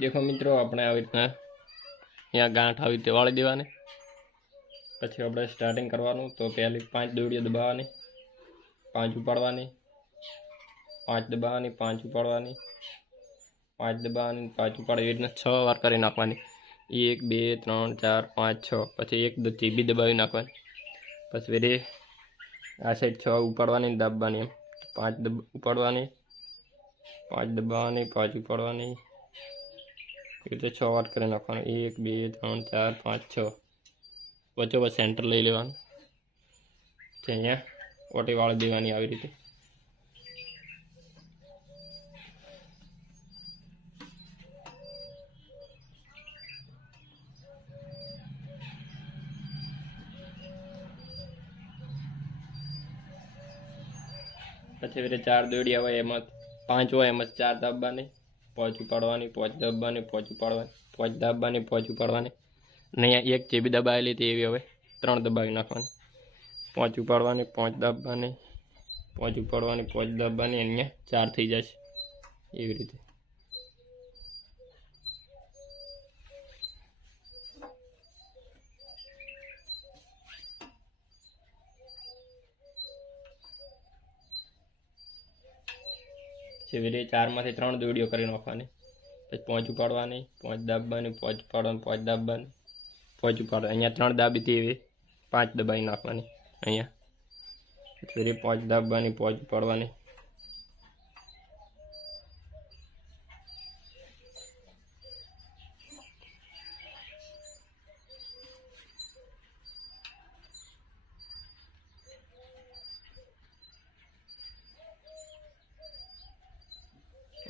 દેખો મિત્રો, આપણે આવી રીતના અહીંયા ગાંઠ આવી રીતે વાળી દેવાની। પછી આપણે સ્ટાર્ટિંગ કરવાનું તો પહેલી 5 દોડીઓ દબાવવાની, 5 ઉપાડવાની, 5 દબાવવાની, 5 ઉપાડવાની, 5 દબાવવાની, 5 ઉપાડવાની, એવી રીતના 6 વાર કરી નાખવાની। 1 2 3 4 5 6 પછી એક ચીબી દબાવી નાખવાની। પછી ફરી આ સાઈડ 6 ઉપાડવાની, દાબવાની, 5 ઉપાડવાની, 5 દબાવવાની, 5 ઉપાડવાની, એ રીતે 6 વાર કરી નાખવાનું। 1 2 3 4 5 6 વચ્ચે સેન્ટર લઈ લેવાનું, અહીંયા ઓટી વાળી દેવાની આવી રીતે। પછી ફરી 4 દોડી આવે, એમાં 5 હોય એમાં 4 દાબવાની, 5 ઉપાડવાની, 5 દાબવાની, 5 ઉપાડવાની, 5 દાબવાની, 5 ઉપાડવાની, અને અહીંયા એક ચેબી દબાવેલી હતી એવી હવે 3 દબાવી નાખવાની। 5 ઉપાડવાની, 5 દાબવાની, 5 ઉપાડવાની, 5 દાબવાની, અહીંયા 4 થઈ જશે એવી રીતે। પછી 4 માંથી 3 દોડીઓ કરી નાખવાની, પછી 5 ઉપાડવાની, 5 દાબવાની, 5 ઉપાડવાની, 5 દાબવાની, 5 ઉપાડવાની, અહીંયા 3 દાબી હતી એવી 5 દબાવી નાખવાની અહીંયા। ફરી 5 દાબવાની, 5 ઉપાડવાની,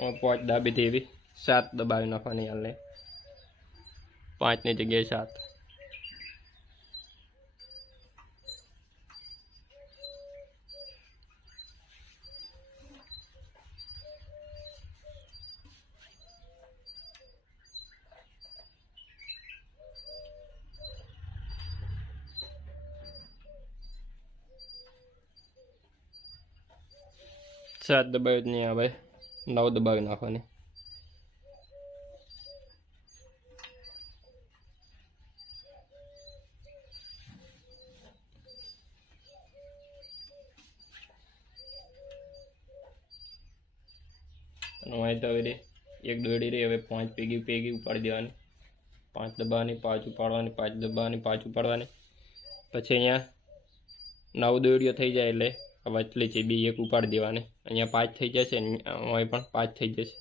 और 5 दाबी थी भी 7 दबावी नाखवानी हाल ने 5 ની જગ્યાએ 7। सात दबावी नहीं आवे, 9 दबावी नाखवानी। तो एक दौड़ी रही हमें 5 पेगी उपाड़ी देवानी, 5 दबावानी, 5 उपाड़वानी, 5 दबावानी, 5 उपाड़वानी। पछी अहींया 9 दौड़ीओ थई जाय एटले वचली चीबी एक उपाड़ी देवानी, अहींया 5 थई जशे, अहीं पण 5 थई जशे।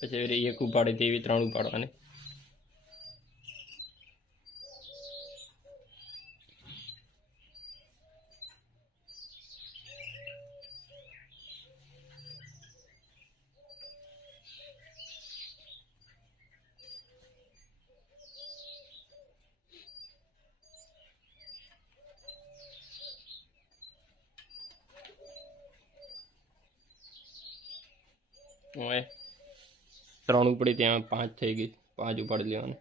પછી એક ઉપાડી તેવી 3 ઉપાડવાની। ओए 3 ઉપડી ત્યાં 5 થઈ ગઈ, 5 ઉપાડી લેવાની।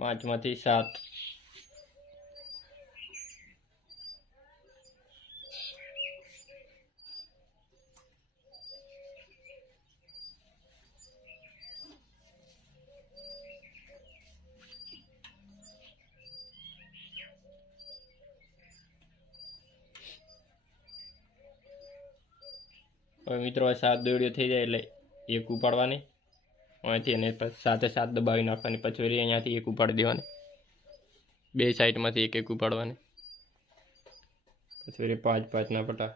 પાંચમાંથી 7 હવે મિત્રો 7 દોડીઓ થઈ જાય એટલે એક ઉપાડવાની, અહીંથી અને સાથે 7 દબાવી નાખવાની। પછી વળી અહીંયાથી એક ઉપાડી દેવાની, બે સાઈડમાંથી એક એક ઉપાડવાની। પછી વળી 5 5 ના પટા।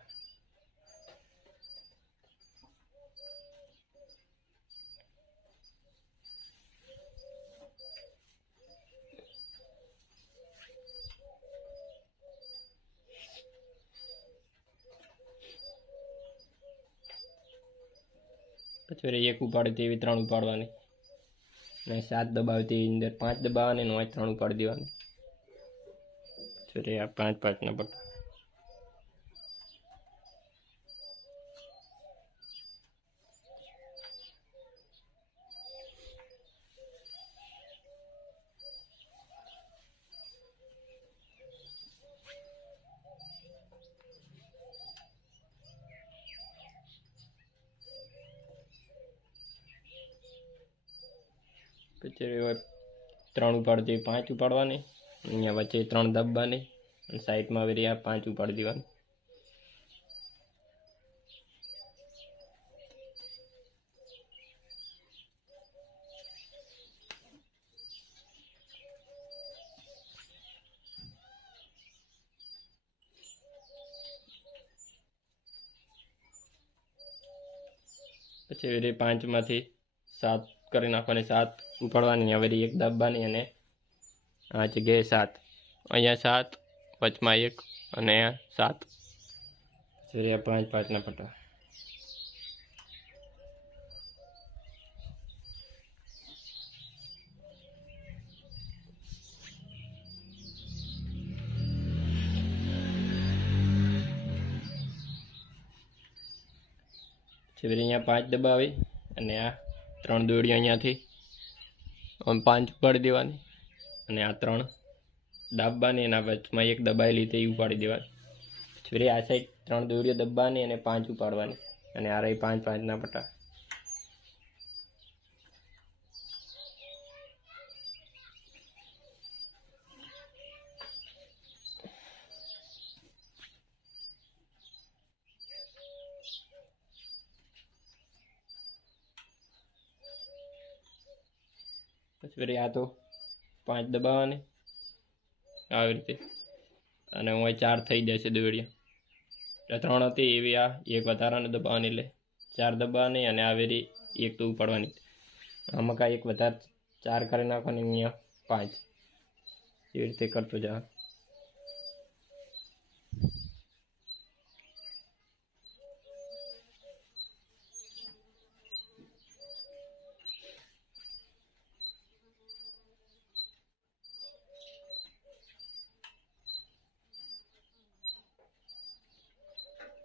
પછી વળી એક ઉપાડે તેવી 3 ઉપાડવાની, અને 7 દબાવે તેવી અંદર 5 દબાવવાની, અને 3 ઉપાડી દેવાની. પછી આ 5 5 ના પટ્ટા. પછી 3 ઉપાડતી 5 ઉપાડવાની, અહીંયા વચ્ચે 3 દબાવવાની, અને સાઈડમાં વળી આ 5 ઉપાડી દેવાની. પછી વળી 5માંથી 7 કરી નાખવાની, 7 ઉપાડવાની, હવે 1 દબાવવાની, અને આ જગ્યાએ 7, અહીંયા 7, વચમાં 1, અને અહીંયા 7. પછી આ 5 5 ના પટ્ટા. પછી અહીંયા 5 દબાવી, અને આ 3 દોડીઓ અહીંયાથી 5 ઉપાડી દેવાની, અને આ 3 દાબવાની, અને વચમાં 1 દબાયેલી તે ઉપાડી દેવાની. પછી આ સાઈડ 3 દોડીઓ દબાવવાની, અને 5 ઉપાડવાની, અને આ રહી 5 5 ના પટ્ટા. પછી વળી આ તો 5 દબાવવાની આવી રીતે, અને હું 4 થઈ જશે દોડીઓ. 3 હતી એવી આ 1 વધારાને દબાવવાની, એટલે 4 દબાવવાની, અને આ વેરી 1 તો ઉપાડવાની. આમાં કાંઈ 1 વધારે 4 કરી નાખવાની, અહીંયા 5, એવી રીતે કરતો જા.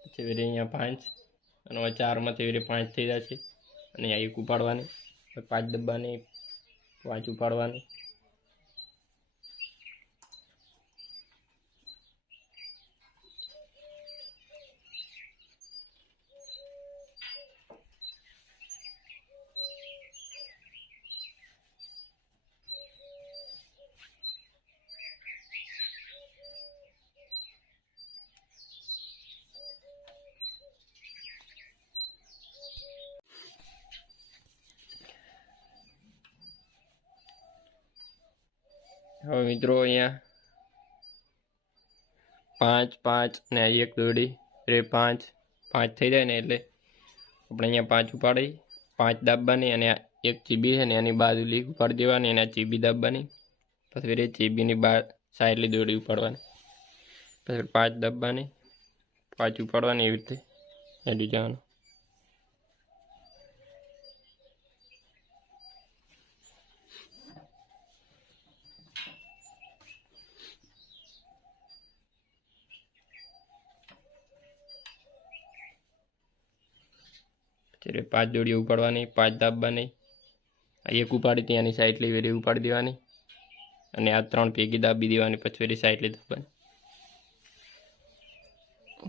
પછી વેરી અહીંયા 5, અને 4માંથી વેરી 5 થઈ જશે, અને અહીંયા 1 ઉપાડવાની, 5 દબાવવાની, 5 ઉપાડવાની. હવે મિત્રો અહીંયા 5 5 ને 1 દોડી રે 5 5 થઈ જાય ને, એટલે આપણે અહીંયા 5 ઉપાડી, 5 દાબવાની, અને 1 ચીબી છે ને એની બાજુ લીક ઉપાડી દેવાની, અને આ ચીબી દાબવાની. પછી એ ચીબીની સાઈડલી દોડી ઉપાડવાની, પછી 5 દાબવાની, 5 ઉપાડવાની, એવી રીતે હેડી જવાનું. પછી 5 દોડીઓ ઉપાડવાની, 5 દાબવાની, 1 ઉપાડી ત્યાંની સાઈડલી વેરી ઉપાડી દેવાની, અને આ 3 ભેગી દાબી દેવાની. પછી વેરી સાઈડલી દાબવાની,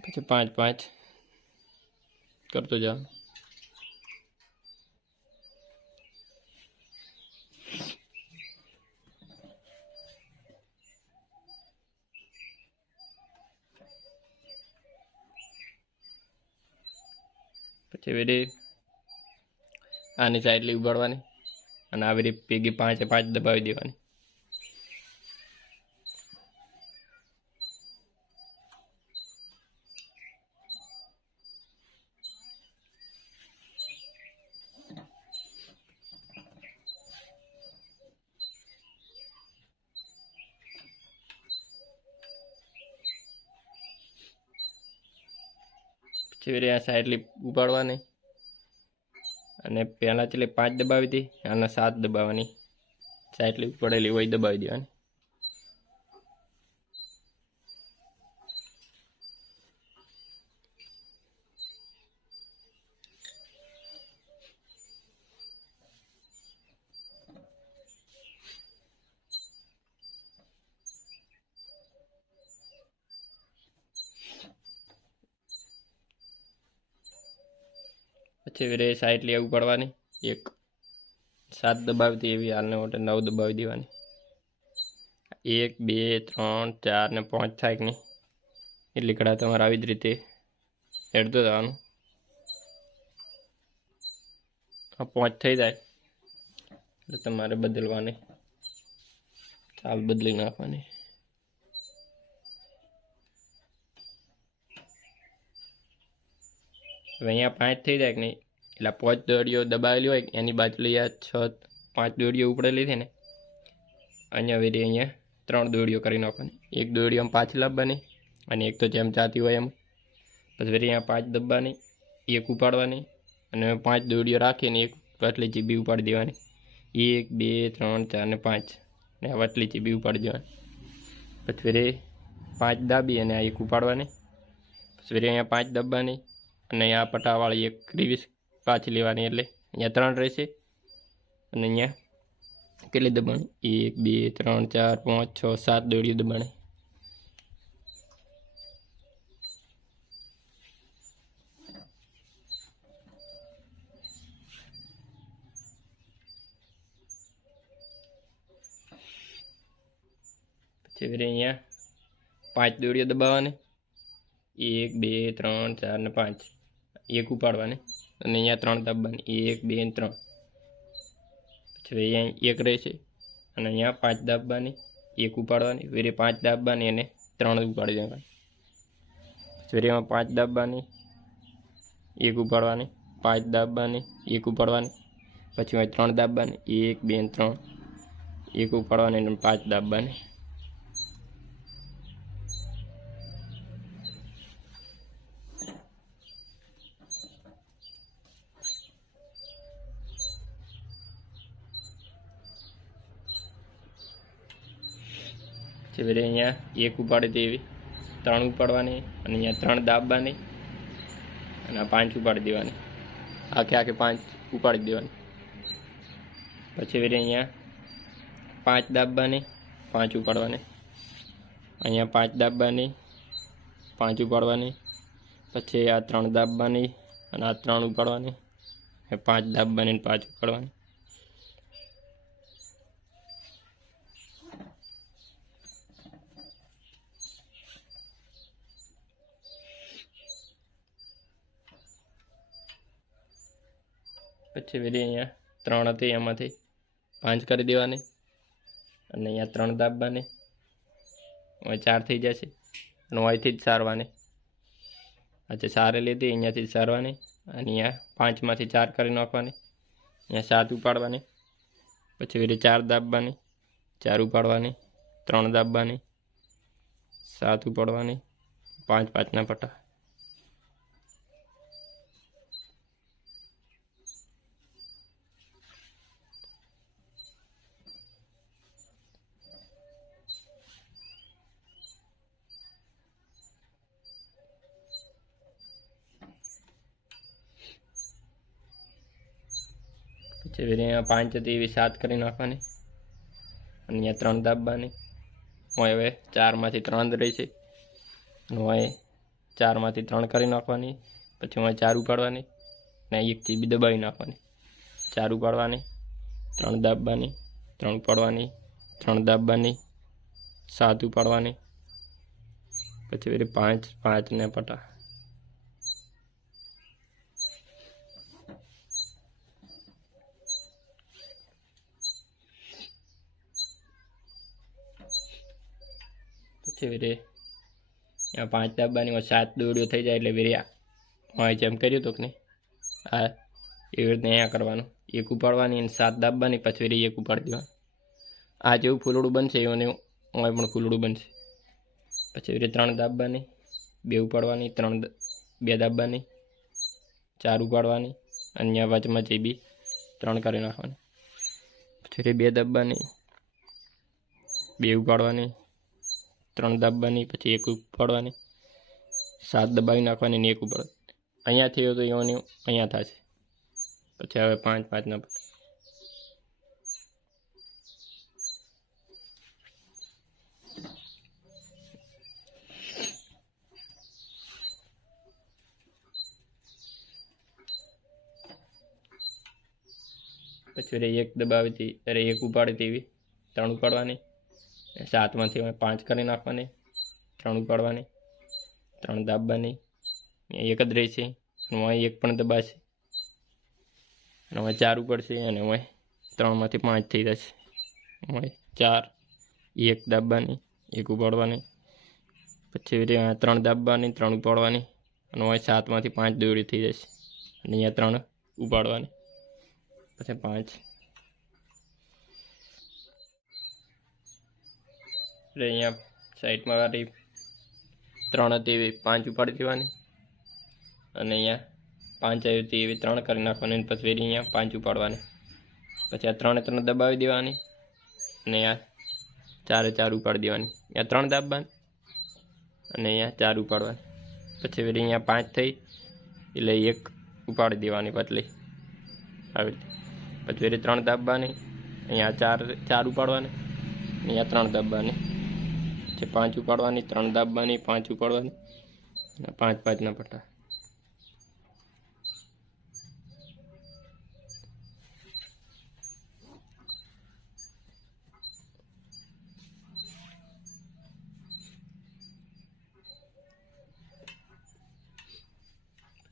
પછી 5 5 કરતો જાવ. પછી વેરી આની સાઈડલી ઉપાડવાની, અને આ વેરી ભેગી 5 5 દબાવી દેવાની. પછી વેરી આ સાઈડલી ઉપાડવાની, અને પહેલાં છેલ્લે 5 દબાવી હતી અને 7 દબાવવાની, સાઈડલી પડેલી હોય દબાવી દેવાની. પછી રે સાઈડલી એવું પડવાની, એક 7 દબાવતી એવી હાલને માટે 9 દબાવી દેવાની. 1 2 3 4 ને 5 થાય કે નહીં એટલી કડા તમારે આવી જ રીતે હેડતો જવાનું. આ 5 થઈ જાય એટલે તમારે બદલવાની, ચાલ બદલી નાખવાની. હવે અહીંયા 5 થઈ જાય કે નહીં એટલે 5 દોડીઓ દબાવેલી હોય એની બાજુ આ 5 દોડીઓ ઉપડેલી છે ને અહીંયા વેરી અહીંયા 3 દોડીઓ કરી નાખવાની. એક દોડીઓ આમ પાછી લાવવાની અને એક તો જેમ ચાતી હોય એમ. પછી વેરી અહીંયા 5 દબાવવાની, એક ઉપાડવાની અને 5 દોડીઓ રાખીને એક વટલી ચીબી ઉપાડી દેવાની. 1 2 3 4 ને 5 ને આ વટલી ચીબી ઉપાડી દેવાની. પછી વેરી 5 દાબી અને આ એક ઉપાડવાની. પછી વેરી અહીંયા 5 દબાવવાની અને અહીંયા પટાવાળી એક રીવીસ પાછી લેવાની એટલે અહીંયા 3 રહેશે. અને અહીંયા કેટલી દબાણી? 1 2 3 4 5 6 7 દોડીઓ દબાણી. પછી અહીંયા 5 દોડીઓ દબાવવાની, 1 2 3 4 ને 5 એક ઉપાડવાની અને અહીંયા 3 દબાવવાની, 1 2 3. પછી અહીંયા એક રહેશે અને અહીંયા 5 દાબવાની, એક ઉપાડવાની, વેરે 5 દાબવાની અને 3 ઉપાડી દેવાની. વેરે એમાં 5 દાબવાની, એક ઉપાડવાની, 5 દાબવાની, એક ઉપાડવાની. પછી અહીં 3 દાબવાની, 1 2 3 એક ઉપાડવાની અને 5 દાબવાની. વેરે અહીંયા એક ઉપાડી દેવી, 3 ઉપાડવાની અને અહીંયા 3 દાબવાની અને 5 ઉપાડી દેવાની. આખે 5 ઉપાડી દેવાની. પછી વેરે અહીંયા 5 દાબવાની, 5 ઉપાડવાની, અહીંયા 5 દાબવાની, 5 ઉપાડવાની. પછી આ 3 દાબવાની અને આ 3 ઉપાડવાની, 5 દાબવાની અને 5 ઉપાડવાની. પછી વેરી અહીંયા 3 હતી એમાંથી 5 કરી દેવાની અને અહીંયા 3 દાબવાની, હવે 4 થઈ જશે અને અહીંથી જ સારવાની. अच्छा सारे लेती अँ सारवानी अँ 5 में 4 कर नाखवानी, अँ 7 उपाड़वानी, पछी वीरे 4 दाबवानी, 4 उपाड़वानी, 3 दाबवानी, 7 उपाड़वानी, 5 5 ना पट्टा। પછી 5 હતી એવી 7 કરી નાખવાની અને અહીંયા 3 દાબવાની. હું હવે 4 માંથી 3 રહી છે અને હું 4 માંથી 3 કરી નાખવાની. પછી હું 4 ઉપાડવાની અને એક થી બી દબાવી નાખવાની. 4 ઉપાડવાની, 3 દાબવાની, 3 ઉપાડવાની, 3 દાબવાની, 7 ઉપાડવાની. પછી વેરી 5 5 ને પટા. वेरे यहाँ 5 दाबानी 7 दौड़ियों थी जाए એટલે वेरे हाँ जेम कर्યું तो नहीं आ एवी रीते अँ करवानुं, एक उपाड़वानी 7 दाबवानी, पछी वेरे एक उपाड़ी देवानुं. आ जेवुं फूलड़ुं बनशे एवुं ओय पण फूलड़ुं बनशे. पछी वेरे 3 दाबवानी, 2 उपाड़वानी, 2 दाबवानी, 4 उपाड़वानी, અને વચમાં ચીબી 3 કરી નાખવાની. પછી 2 દબાવવાની, 2 ઉપાડવાની, 3 દબાવવાની, પછી 1 ઉપાડવાની, 7 દબાવી નાખવાની ને 1 ઉપાડવાની. અહીંયાથી હોય તો એઓની અહીંયા થશે. પછી હવે 5 5 ના પછી 1 દબાવી હતી, 1 ઉપાડી તેવી 3 ઉપાડવાની, 7માંથી 5 કરી નાખવાની, 3 ઉપાડવાની, 3 દાબવાની, 1 જ રહેશે અને અહીં 1 પણ દબાશે અને હવે 4 ઉપાડશે અને હવે 3માંથી 5 થઈ જશે. હવે 4, 1 દાબવાની, 1 ઉપાડવાની, પછી 3 દાબવાની, 3 ઉપાડવાની અને હવે 7માંથી 5 દોડી થઈ જશે અને અહીંયા 3 ઉપાડવાની, પછી 5. એટલે અહીંયા સાઈડમાં વાળી 3 હતી એવી 5 ઉપાડી દેવાની અને અહીંયા 5 આવી હતી એવી 3 કરી નાખવાની, પછી ફેરી અહીંયા 5 ઉપાડવાની. પછી આ 3 દબાવી દેવાની અને અહીંયા 4 ઉપાડી દેવાની. અહીંયા 3 દાબવાની અને અહીંયા 4 ઉપાડવાની. પછી ફેરી અહીંયા 5 થઈ એટલે 1 ઉપાડી દેવાની પતલી આવી રીતે. પછી ફેરી 3 દાબવાની, અહીંયા 4 ઉપાડવાની, અહીંયા 3 દાબવાની, પછી 5 ઉપાડવાની, 3 દાબવાની, 5 ઉપાડવાની અને 5 5 ના પટ્ટા.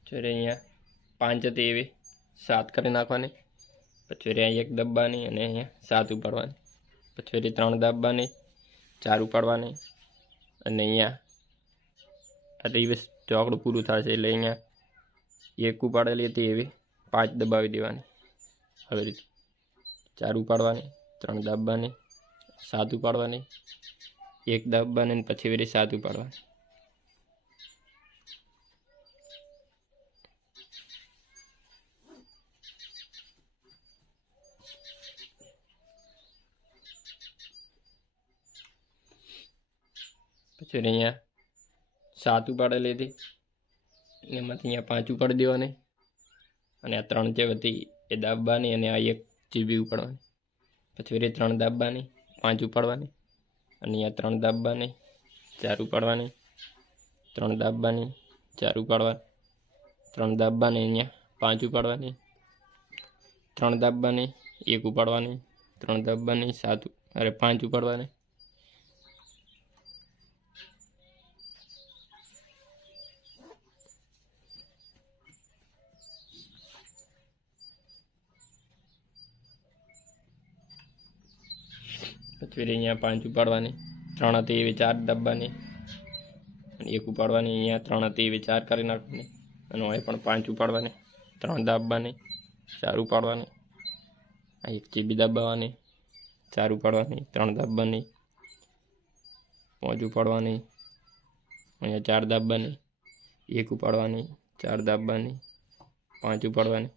પછી અહીંયા 5 હતી એવી 7 કરી નાખવાની, પછી અહીંયા 1 દબાવવાની અને અહીંયા 7 ઉપાડવાની, પછી 3 દાબવાની, 4 ઉપાડવાની અને અહીંયા આ રિવર્સ ચોકડું પૂરું થશે એટલે અહીંયા 1 ઉપાડેલી હતી એવી 5 દબાવી દેવાની. આવી રીતે 4 ઉપાડવાની, 3 દાબવાની, 7 ઉપાડવાની, 1 દાબવાની અને પછી ફરી 7 ઉપાડવાની. પછી અહીંયા 7 ઉપાડેલી હતી એમાંથી અહીંયા 5 ઉપાડી દેવાની અને આ 3 જે હતી એ દાબવાની અને આ 1 જીબી ઉપાડવાની. પછી ફરી 3 દાબવાની, 5 ઉપાડવાની અને અહીંયા 3 દાબવાની, 4 ઉપાડવાની, 3 દાબવાની, 4 ઉપાડવાની, 3 દાબવાની, અહીંયા 5 ઉપાડવાની, 3 દાબવાની, 1 ઉપાડવાની, 3 દાબવાની, 5 ઉપાડવાની. પછી અહીંયા 5 ઉપાડવાની, 3 હતી એવી 4 દાબવાની અને 1 ઉપાડવાની, અહીંયા 3 હતી એવી 4 કરી નાખવાની અને અહીં પણ 5 ઉપાડવાની, 3 દાબવાની, 4 ઉપાડવાની, આ 1 જીબી દાબવાની, 4 ઉપાડવાની, 3 દાબવાની, 5 ઉપાડવાની, અહીંયા 4 દાબવાની, 1 ઉપાડવાની, 4 દાબવાની, 5 ઉપાડવાની.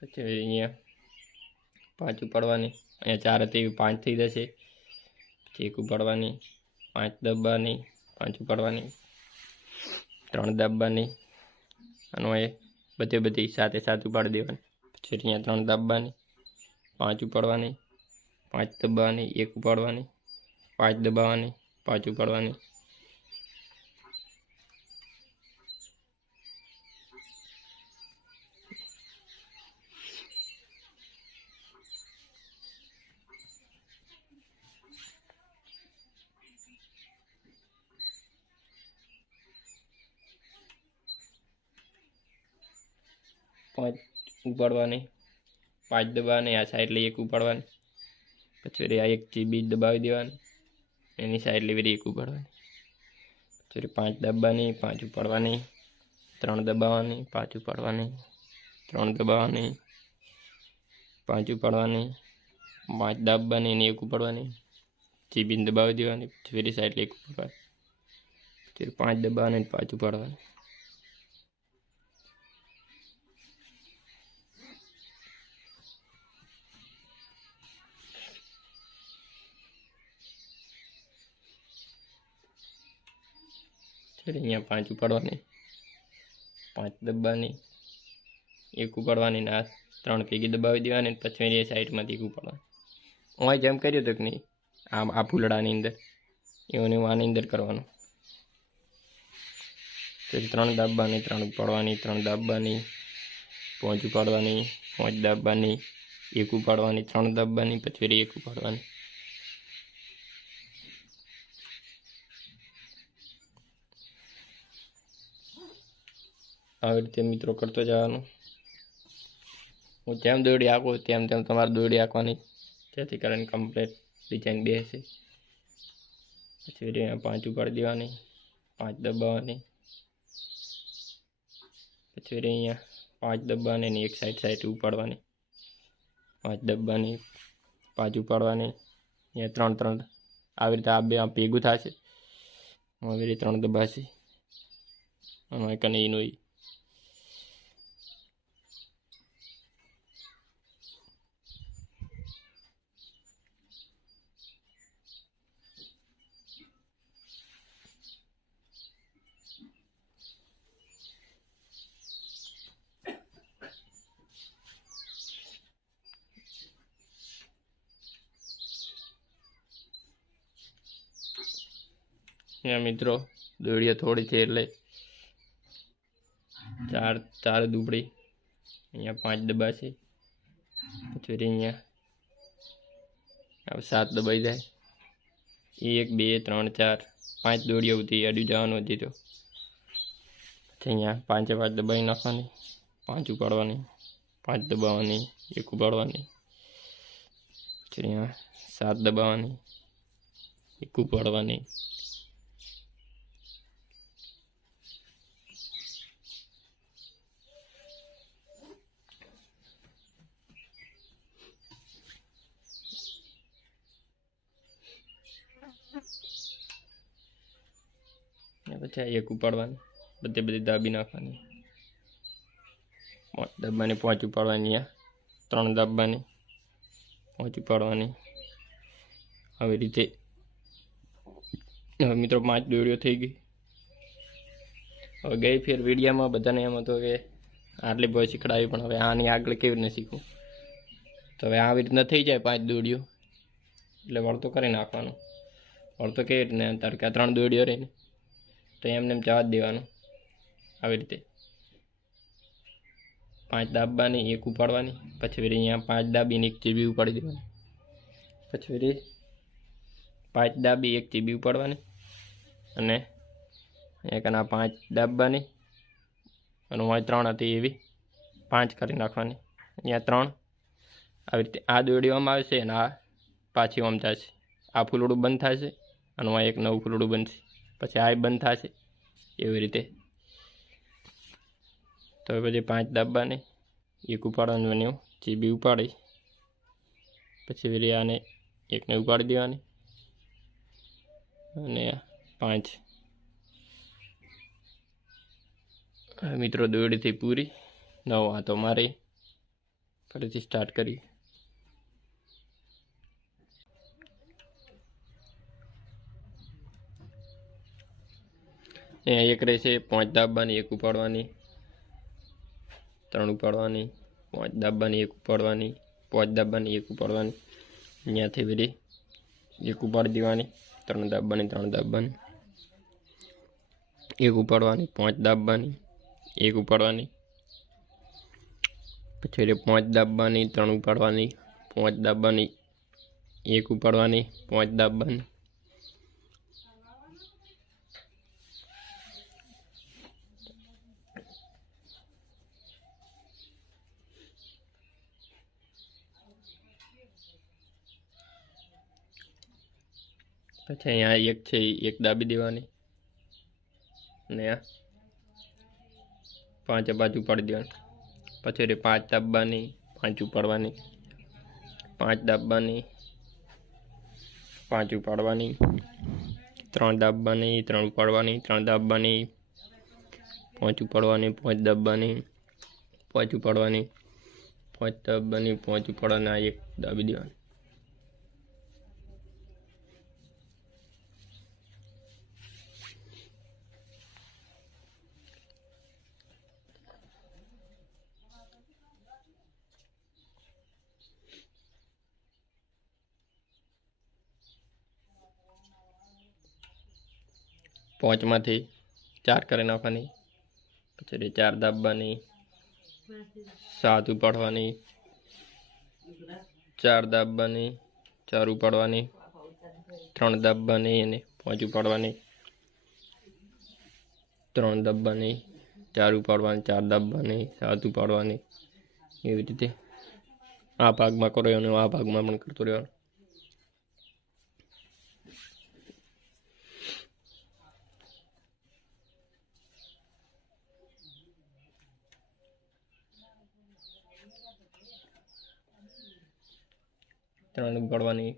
પછી અહીંયા 5 ઉપાડવાની, અહીંયા 4 હતી એવી 5 થઈ જશે, પછી 1 ઉપાડવાની, 5 દબાવવાની, 5 ઉપાડવાની, 3 દાબવાની અને એ બધી સાથે ઉપાડી દેવાની. પછી અહીંયા 3 દાબવાની, 5 ઉપાડવાની, 5 દબાવવાની, 1 ઉપાડવાની, 5 દબાવવાની, 5 ઉપાડવાની. પાંચ ઉપાડવાની, 5 દબાવવાની, આ સાઈડ 1 ઉપાડવાની, પછી આ 1 જીબી દબાવી દેવાની, એની સાઈડ 1 ઉપાડવાની, પછી 5 દબાવવાની, 5 ઉપાડવાની, 3 દબાવવાની, 5 ઉપાડવાની, 3 દબાવવાની, પાંચ ઉપાડવાની, પાંચ દાબવાની અને એક ઉપાડવાની, ચીબીને દબાવી દેવાની, પછી ફેરી સાઈડ એક ઉપાડવાની, પછી પાંચ દબાવવાની અને પાંચ ઉપાડવાની. અહીંયા પાંચ ઉપાડવાની, પાંચ દબાવવાની, એક ઉપાડવાની ને આ ત્રણ ભેગી દબાવી દેવાની, પછી એ સાઈડમાંથી એક ઉપાડવાની. હું જેમ કર્યું હતું કે નહીં આ ફૂલડાની અંદર એવું હું આની અંદર કરવાનું. પછી ત્રણ દાબવાની, ત્રણ ઉપાડવાની, ત્રણ દાબવાની, પાંચ ઉપાડવાની, પાંચ દાબવાની, એક ઉપાડવાની, ત્રણ દાબવાની, પછી એક ઉપાડવાની. આવી રીતે મિત્રો કરતો જવાનું. હું જેમ દોરડી આંકું તેમ તેમ તમારે દોરડી આંકવાની, જેથી કરીને કમ્પ્લીટ ડિઝાઇન બેસે. પછી અહીંયા પાંચ ઉપાડી દેવાની, પાંચ દબાવવાની, પછી અહીંયા પાંચ દબાવવાની અને એક સાઈડ ઉપાડવાની, પાંચ દબાવવાની, પાંચ ઉપાડવાની, અહીંયા ત્રણ ત્રણ આવી રીતે આ બે ભેગું થશે. આવી રીતે ત્રણ દબાશે અને કને એનું અહીંયા મિત્રો દોડીએ થોડી છે એટલે ચાર દુબળી, અહીંયા પાંચ દબાશે, પછી અહીંયા સાત દબાઈ જાય. એક બે ત્રણ ચાર પાંચ દોડીઓ હતી અડી જવાનું હતી. તો પછી અહીંયા પાંચે પાંચ દબાઈ નાખવાની, પાંચ ઉપાડવાની, પાંચ દબાવવાની, એક ઉપાડવાની, પછી અહીંયા સાત દબાવવાની, એક ઉપાડવાની, પછી એક ઉપાડવાની, બધી દાબી નાખવાની, પાંચ દાબવાની, પાંચ ઉપાડવાની, અહીંયા ત્રણ દાબવાની, પાંચ ઉપાડવાની. આવી રીતે હવે મિત્રો પાંચ દોડીઓ થઈ ગઈ. હવે ગઈ ફેર વિડીયામાં બધાને એમ હતું કે આટલી બહુ શીખડાવી, પણ હવે આની આગળ કેવી રીતે શીખવું. તો હવે આવી રીતના થઈ જાય પાંચ દોડીઓ એટલે વળતો કરી નાખવાનું. વળતો કેવી રીતના તારે કે આ ત્રણ દોડીઓ રહીને તો એમને એમ જવા જ દેવાનું. આવી રીતે પાંચ દાબવાની, એક ઉપાડવાની, પછી ફરી અહીંયા પાંચ દાબીને એક ચીબી ઉપાડી દેવાની, પછી ફરી પાંચ દાબી એક ચીબી ઉપાડવાની, અને અહીંયા કના પાંચ દાબવાની, અને હું ત્રણ હતી એવી પાંચ કરી નાખવાની. અહીંયા ત્રણ આવી રીતે આ દોડીઓમાં આવશે અને આ પાછી આમ થશે. આ ફૂલડું બંધ થશે અને એક નવું ફૂલડું બનશે, પછી આ બંધ થશે. એવી રીતે તો પછી પાંચ દાબવાની, એક ઉપાડવાનું, અને ચીબી ઉપાડી પછી વળી આને એકને ઉપાડી દેવાની, અને પાંચ. મિત્રો દોડીથી પૂરી. નવ આ તો મારી ફરીથી સ્ટાર્ટ કરી. અહીંયા એક રહેશે પાંચ દાબવાની, એક ઉપાડવાની, ત્રણ ઉપાડવાની, પાંચ દાબવાની, એક ઉપાડવાની, પાંચ દાબવાની, એક ઉપાડવાની, અહીંયાથી વળી એક ઉપાડી દેવાની, ત્રણ દાબવાની, ત્રણ દાબવાની, એક ઉપાડવાની, પાંચ દાબવાની, એક ઉપાડવાની, પછી પાંચ દાબવાની, ત્રણ ઉપાડવાની, પાંચ દાબવાની, એક ઉપાડવાની, પાંચ દાબવાની, પછી અહીંયા એક છે એક દાબી દેવાની, અને આ પાંચે બાજુ ઉપાડી દેવાની, પછી પાંચ દાબવાની, પાંચ ઉપાડવાની, 5 દાબવાની, 5 ઉપાડવાની, 3 દાબવાની, 3 ઉપાડવાની, 3 દાબવાની, 5 ઉપાડવાની, 5 દાબવાની, 5 ઉપાડવાની, 5 દાબવાની, 5 ઉપાડવાના, 1 દાબી દેવાની. પાંચમાંથી 4 કરી નાખવાની, પછી 4 દાબવાની, 7 ઉપાડવાની, 4 દાબવાની, 4 ઉપાડવાની, 3 દાબવાની અને 5 ઉપાડવાની, 3 દાબવાની, 4 ઉપાડવાની, 4 દાબવાની, 7 ઉપાડવાની. એવી રીતે આ ભાગમાં કરો અને આ ભાગમાં પણ કરતો રહેવાનું. ત્રણ ઉપાડવાની,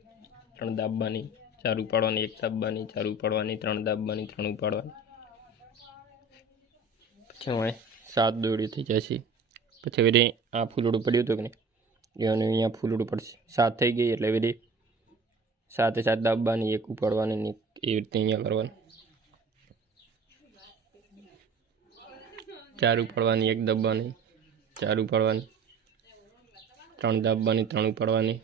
3 દાબવાની, 4 ઉપાડવાની, 1 દાબવાની, 4 ઉપાડવાની, 3 દાબવાની, 3 ઉપાડવાની. પછી હવે 7 દોડીઓ થઈ જશે. પછી વેરી આ ફૂલડું પડ્યું હતું કે નહીં, એને અહીંયા ફૂલડું પડશે. 7 થઈ ગઈ એટલે વેરી 7 7 દાબવાની, 1 ઉપાડવાની, એવી રીતે અહીંયા કરવાનું. 4 ઉપાડવાની, 1 દાબવાની, 4 ઉપાડવાની, 3 દાબવાની, 3 ઉપાડવાની,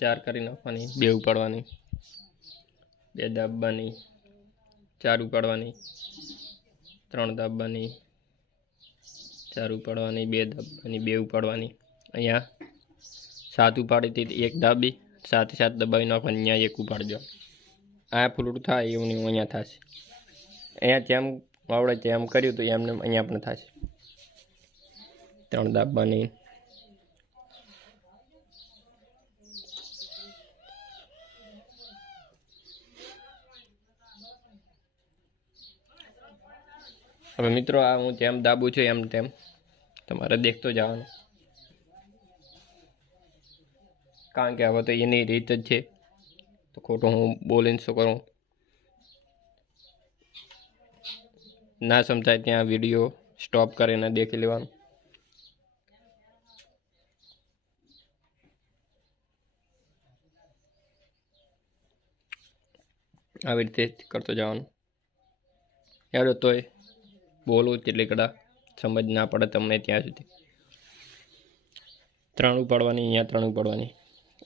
4 કરી નાખવાની, 2 ઉપાડવાની, 2 દાબવાની, 4 ઉપાડવાની, 3 દાબવાની, 4 ઉપાડવાની, 2 દાબવાની, 2 ઉપાડવાની. અહીંયા 7 ઉપાડી હતી, 1 દાબી, 7 7 દબાવી નાખવાની, અહીંયા 1 ઉપાડી દો. આ ફૂલડું થાય એવું નહીં અહીંયા થશે. અહીંયા જેમ આવડે તેમ કર્યું તો એમને અહીંયા પણ થશે. 3 દાબવાની, હવે મિત્રો આ હું જેમ દાબું છું એમ તેમ તમારે દેખતો જવાનું, કારણ કે હવે તો એની રીત જ છે, તો ખોટું હું બોલીને શું કરું. ના સમજાય ત્યાં વિડીયો સ્ટોપ કરીને દેખી લેવાનું. આવી રીતે કરતો જવાનું. યાર તોય બોલું તેટલી કડા સમજ ના પડે તમને ત્યાં સુધી. 3 ઉપાડવાની, અહીંયા 3 ઉપાડવાની.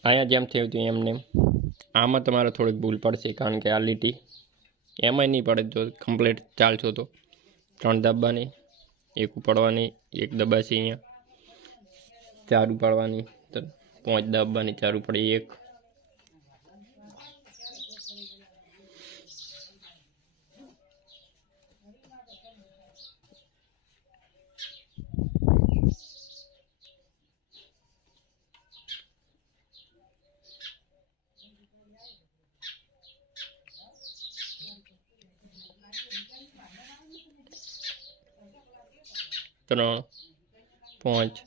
અહીંયા જેમ થયું હતું એમને આમાં તમારે થોડીક ભૂલ પડશે, કારણ કે આ લીટી એમાંય નહીં પડે જો કમ્પ્લીટ ચાલશો તો. 3 દાબવાની, 1 ઉપાડવાની, 1 દબાશે અહીંયા, 4 ઉપાડવાની, 5 દાબવાની, 4 ઉપાડી 1, 3 5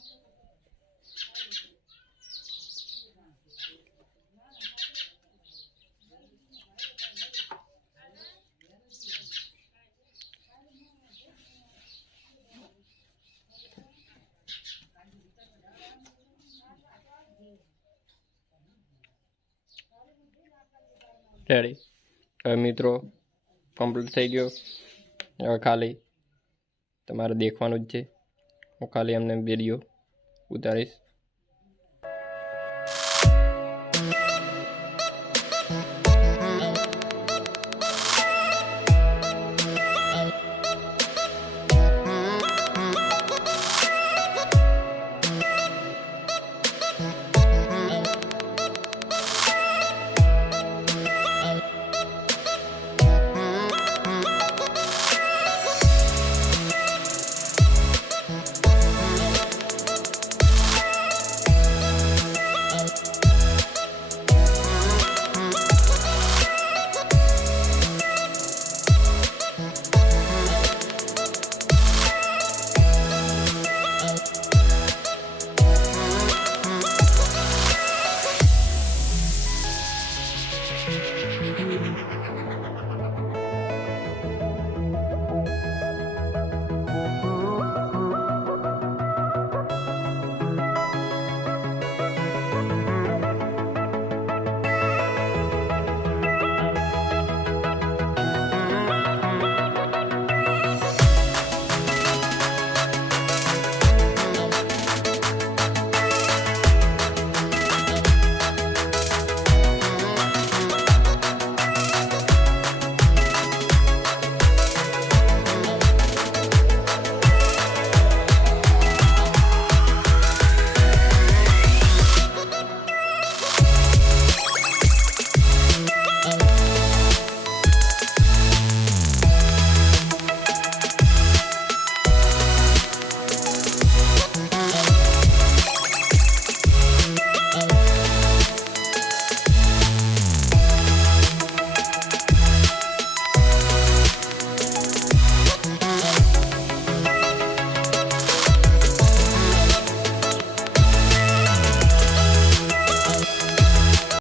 રેડી. હવે મિત્રો કમ્પ્લીટ થઈ ગયો. હવે ખાલી તમારે દેખવાનું જ છે. હું ખાલી એમને વિડીયો ઉતારીશ.